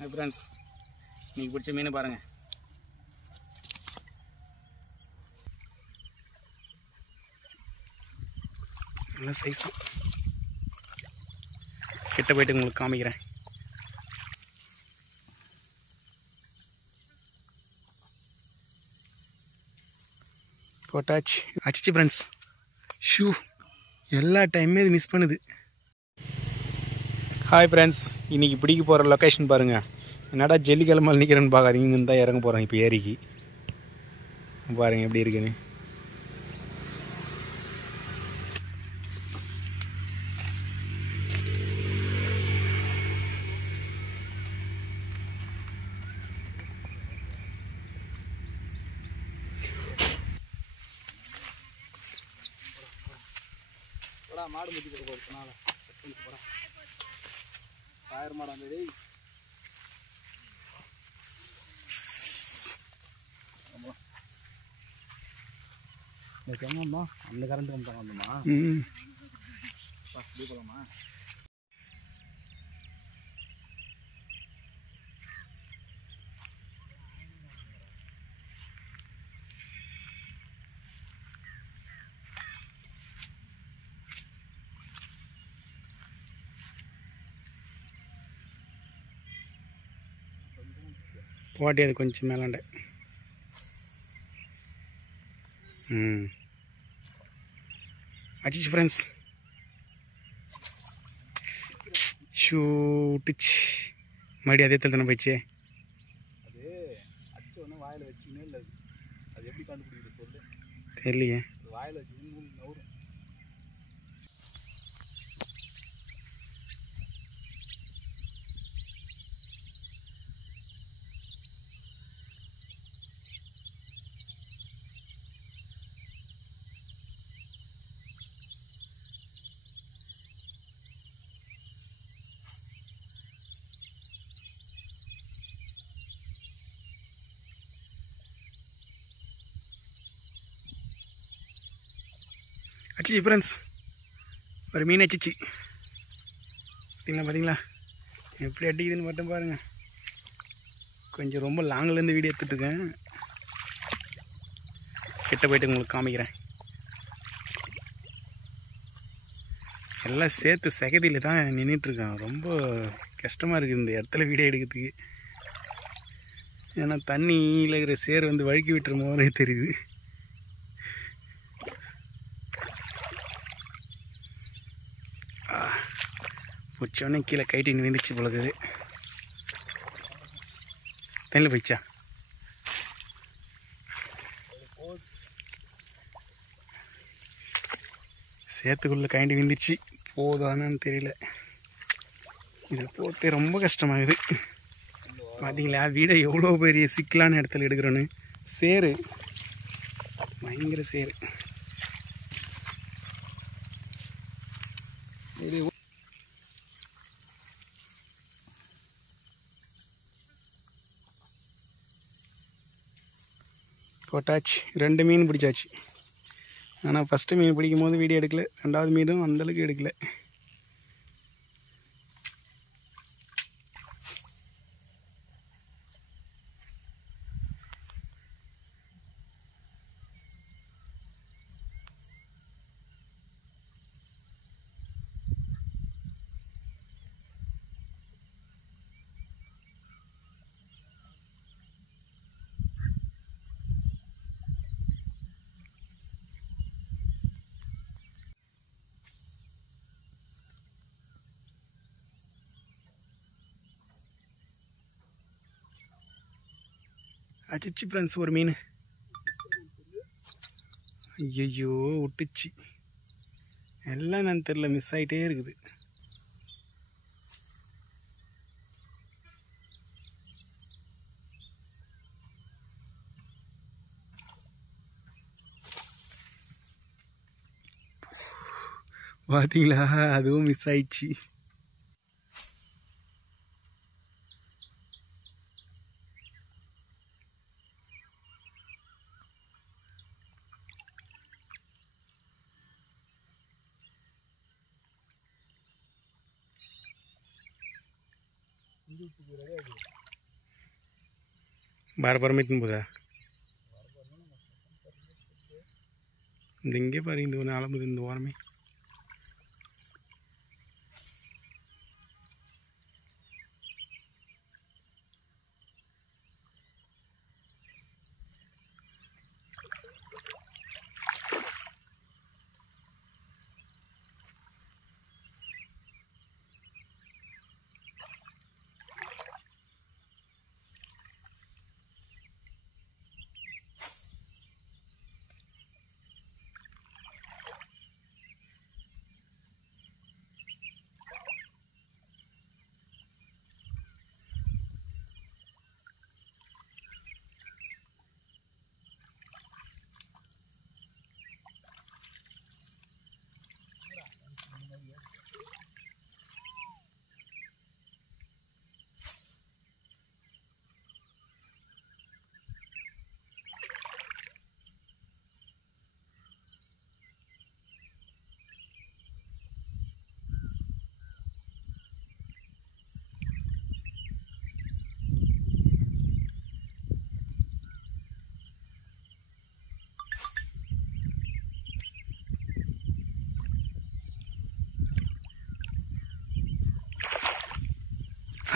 Hi friends, நீங்கள் பிடிச்ச மீன் பாருங்கள். நல்ல சைஸு. கிட்ட போய்ட்டு உங்களுக்கு காமிக்கிறேன். போட்டாச்சு. அச்சிச்சு ஃப்ரெண்ட்ஸ். ஷூ எல்லா டைமே இது மிஸ் பண்ணுது. ஹாய் ஃப்ரெண்ட்ஸ், இன்றைக்கி பிடிக்க போகிற லொக்கேஷன் பாருங்கள். என்னடா ஜல்லிக்கிழமை நிற்கிறேன்னு பார்க்காதீங்க, இங்கே தான் இறங்க போகிறேன் இப்போ ஏரிக்கு. பாருங்கள் எப்படி இருக்குன்னு. மாடு முட்டி போட போகிறதுனால போகிறேன். ஆயிரம் மாடு அந்த சொன்னோம்மா அந்த கரண்ட் வந்து வந்தோமா ஃபஸ்ட் போகலாமா? போட்டி அது கொஞ்சம் மேலாண்ட. அச்சிச்சு ஃப்ரெண்ட்ஸ். ஷூட்டுச்சு. மறுபடியும் அதே தானே போயிடுச்சு. அது அடிச்ச உடனே வாயில் வச்சுன்னே இல்லை. அது எப்படி கண்டுபிடிக்கிறது சொல்லு? தெரியலையே. வாயில் வச்சு நவரும். அச்சிச்சு ஃப்ரெண்ட்ஸ், ஒரு மீன் அச்சிச்சு. பார்த்தீங்களா எப்படி அடிக்குதுன்னு மட்டும் பாருங்கள். கொஞ்சம் ரொம்ப லாங்கிலேருந்து வீடியோ எடுத்துகிட்ருக்கேன். கிட்ட போய்ட்டு உங்களுக்கு காமிக்கிறேன். எல்லாம் சேர்த்து சகதியில் தான் நின்றுட்டுருக்கேன். ரொம்ப கஷ்டமாக இருக்குது இந்த இடத்துல வீடியோ எடுக்கிறதுக்கு. ஏன்னா தண்ணியில் இருக்கிற சேர் வந்து வழுக்கி விட்டுற மாதிரி தெரியுது. பிடிச்சோடனே கீழே கைட்டின்னு விந்துச்சு போலக்குது. தண்ணியில் போயிடுச்சா? சேத்துக்குள்ளே கைண்டி விந்துச்சு. போதானான்னு தெரியல. இதில் போத்தே ரொம்ப கஷ்டமாகுது. பார்த்தீங்களா வீடை எவ்வளோ பெரிய சிக்கலான இடத்துல எடுக்கிறோன்னு. சேரு பயங்கர சேரு. போட்டாச்சு. 2 மீன் பிடிச்சாச்சு. ஆனால் ஃபஸ்ட்டு மீன் பிடிக்கும் போது வீடியோ எடுக்கல. 2வது மீனும் அந்தளவுக்கு எடுக்கல. அச்சிச்சு ஃப்ரெண்ட்ஸ், ஒரு மீன். ஐயோ விட்டுச்சு. எல்லாம் நான் தெரில, மிஸ் ஆகிட்டே இருக்குது. பார்த்தீங்களா, அதுவும் மிஸ் ஆயிடுச்சு. बार बार में इतनी बोला दिंगे पर इन दोनों आलम दिन दोबारा में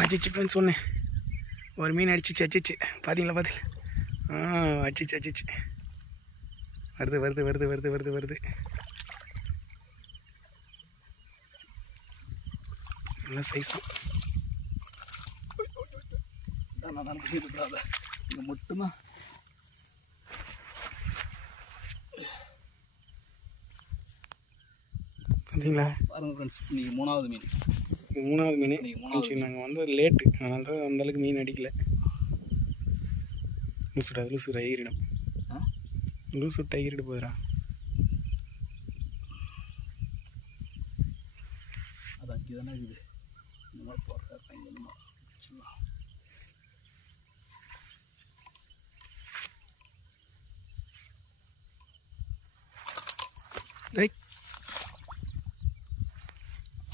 அடிச்சு ஃப்ரெண்ட்ஸ் சொன்னேன் ஒரு மீன் அடிச்சிச்சு பார்த்தீங்களா அடிச்சிச்சு வருது நல்லா சைஸும் இங்கே மட்டும்தான் பார்த்தீங்களா பாருங்கள் ஃப்ரெண்ட்ஸ் இன்றைக்கி மூணாவது மீன் நாங்கள் வந்து லேட்டு அதனால தான் அந்தளவுக்கு மீன் அடிக்கலை லூசுடா ஈரிடும் லூசு விட்டா ஈரிடு போதுடா அது அங்கே தானே இருக்குது இந்த மாதிரி போடுறாங்க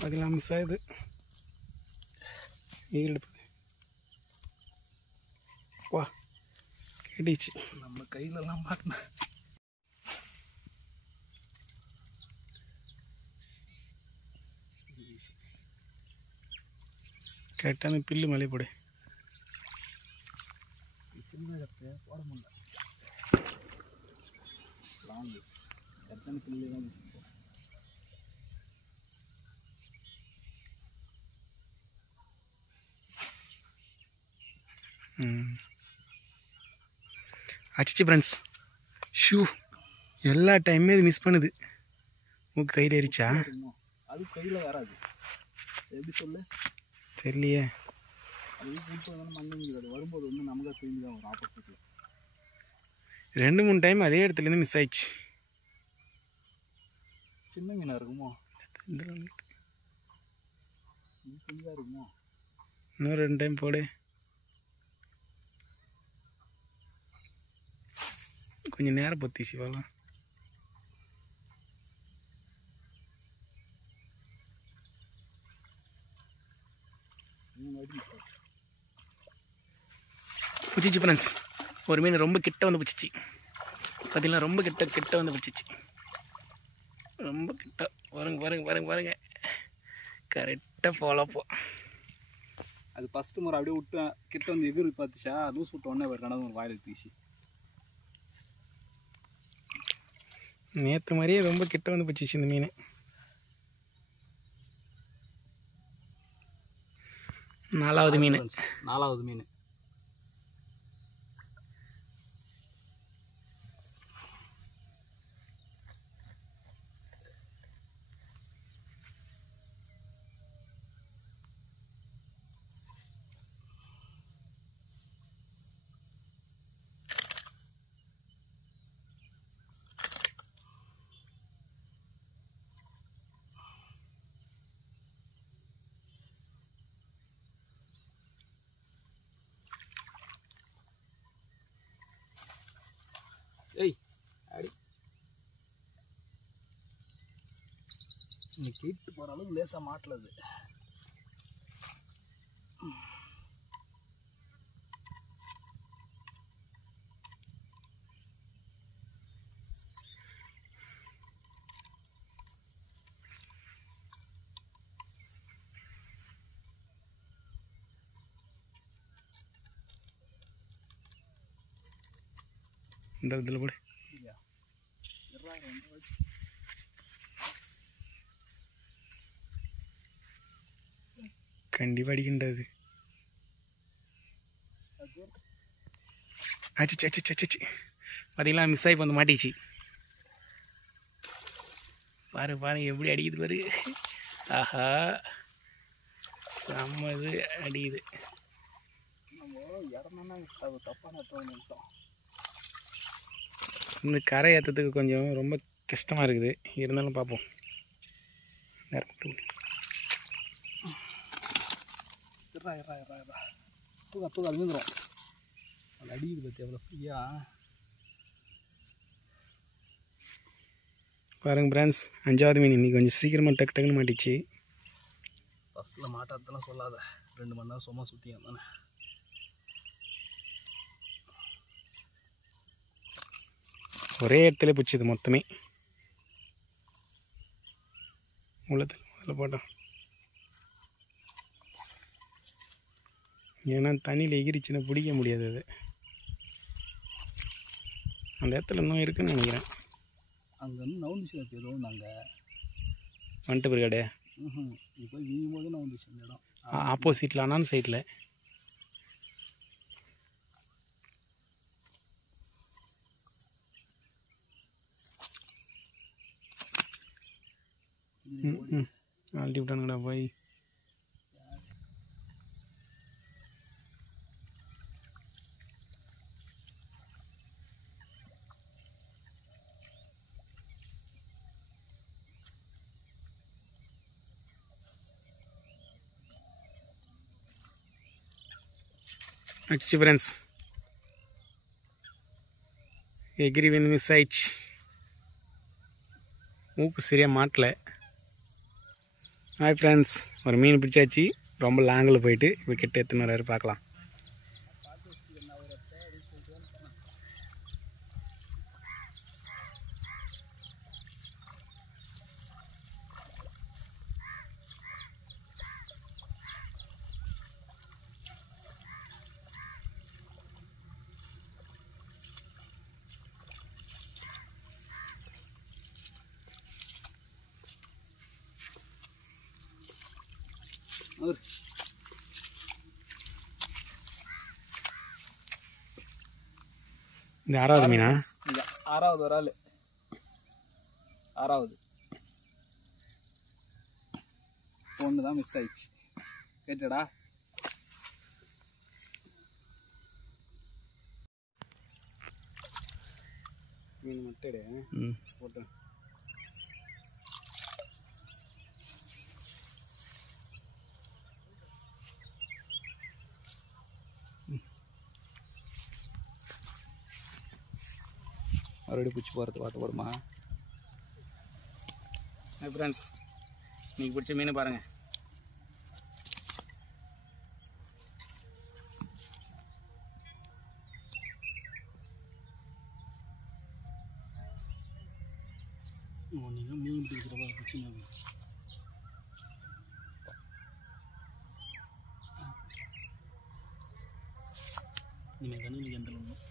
அதெல்லாம் மிஸ் ஆகுது ஈடுபது வா கேட்டுச்சு நம்ம கையிலலாம் மாட்டினேன் கரெக்டான பில்லு மலை போடு போட முடியல கரெக்டான பில்லு தான் அடிச்சு ஃப்ரெண்ட்ஸ் ஷூ எல்லா டைமே இது மிஸ் பண்ணுது மூக்கு கையில் ஏறிச்சா அது கையில் வராது எப்படி சொல்லு தெரியலையே அது வரும்போது வந்து நமக்கு திரும்பி தான் வரும் ஆப்போசிட்டில் 2-3 டைம் அதே இடத்துலேருந்து மிஸ் ஆயிடுச்சு சின்ன மீனாக இருக்குமோ சின்னதாக இருக்குமோ இன்னும் 2 டைம் போடு கொஞ்சம் நேரம் பற்றி சிவாலாம் பிடிச்சிச்சு ஃப்ரெண்ட்ஸ் ஒரு மீன் ரொம்ப கிட்ட வந்து பிடிச்சிச்சு பார்த்தீங்களா ரொம்ப கிட்ட வந்து பிடிச்சிச்சு ரொம்ப கிட்ட பாருங்க கரெக்டாக போகலாப்போ அது ஃபஸ்ட்டு முறை அப்படியே விட்டு கிட்ட வந்து எதிர் பார்த்துச்சா லூஸ் விட்ட உடனே ஒரு கனவு ஒரு வாயில் தூசி நேற்று மாதிரியே ரொம்ப கிட்ட வந்து பிடிச்சிச்சு இந்த மீன் நாலாவது மீன் ஏய் அடி நீ கீட்டு போகிற அளவுக்கு லேசாக மாட்டலது இந்த இடத்துல போடு. கண்டிப்பாக அடிக்கின்றது. அச்சிச்சு அச்சிச்சு அச்சிச்சு பார்த்தீங்களா, மிஸ் ஆகி வந்து மாட்டிச்சு. பாரு பாரு எப்படி அடிக்குது பாரு. ஆஹா செம்ம இது அடிக்குது. இந்த கரை ஏற்றத்துக்கு கொஞ்சம் ரொம்ப கஷ்டமாக இருக்குது. இருந்தாலும் பார்ப்போம். அது விழுந்துடும். அது அடிக்குது பற்றி எவ்வளோ ஃப்ரீயாக. பாருங்க ஃப்ரெண்ட்ஸ், 5வது மீன் இன்னைக்கு கொஞ்சம் சீக்கிரமாக டக்கு டக்குன்னு மாட்டிச்சு. ஃபஸ்ட்டில் மாட்டாதெல்லாம் சொல்லாத, 2 மணி நேரம் சும்மா சுற்றி வந்தானே. ஒரே இடத்துல பிடிச்சது மொத்தமே. உள்ளத்தில் முதல்ல போட்டோம். ஏன்னா தண்ணியில் எகிரிச்சுன்னா பிடிக்க முடியாது. அது அந்த இடத்துல இன்னும் இருக்குன்னு நினைக்கிறேன். அங்கே வந்து நவுந்துச்சு ஏதோ நாங்கள் வந்துட்டு பிறகாடே இப்போ வீங்கும் போது நவுந்துச்சு அந்த இடம். ஆப்போசிட்டில் ஆனால் சைட்டில். ஆல்ட்டி விட்டானுங்கடா போய். அச்சு ஃப்ரெண்ட்ஸ், எகிரி வந்து மிஸ் ஆயிடுச்சு. மூக்கு சரியாக மாட்டலை. ஹாய் ஃப்ரெண்ட்ஸ், ஒரு மீன் பிடிச்சாச்சு. ரொம்ப லாங்கில் போயிட்டு இப்போ கிட்ட எத்தனை வராரு பார்க்கலாம். இந்த 6வது மீனா? இல்லை, 6வது ஒரு ஆள். 6வது ஒன்று தான் மிஸ் ஆயிடுச்சு. கேட்டடா மீன் மட்டடு போட்டு மறுபடியும் பிடிச்சி போகிறது பார்த்து போடுமா. ஃப்ரெண்ட்ஸ், நீங்கள் பிடிச்ச மீன் பாருங்கள். நீங்கள் மீன் பிடிக்கிறப்ப பிடிச்சி நீங்கள் கண்ணுக்கு எந்த ஒன்றும்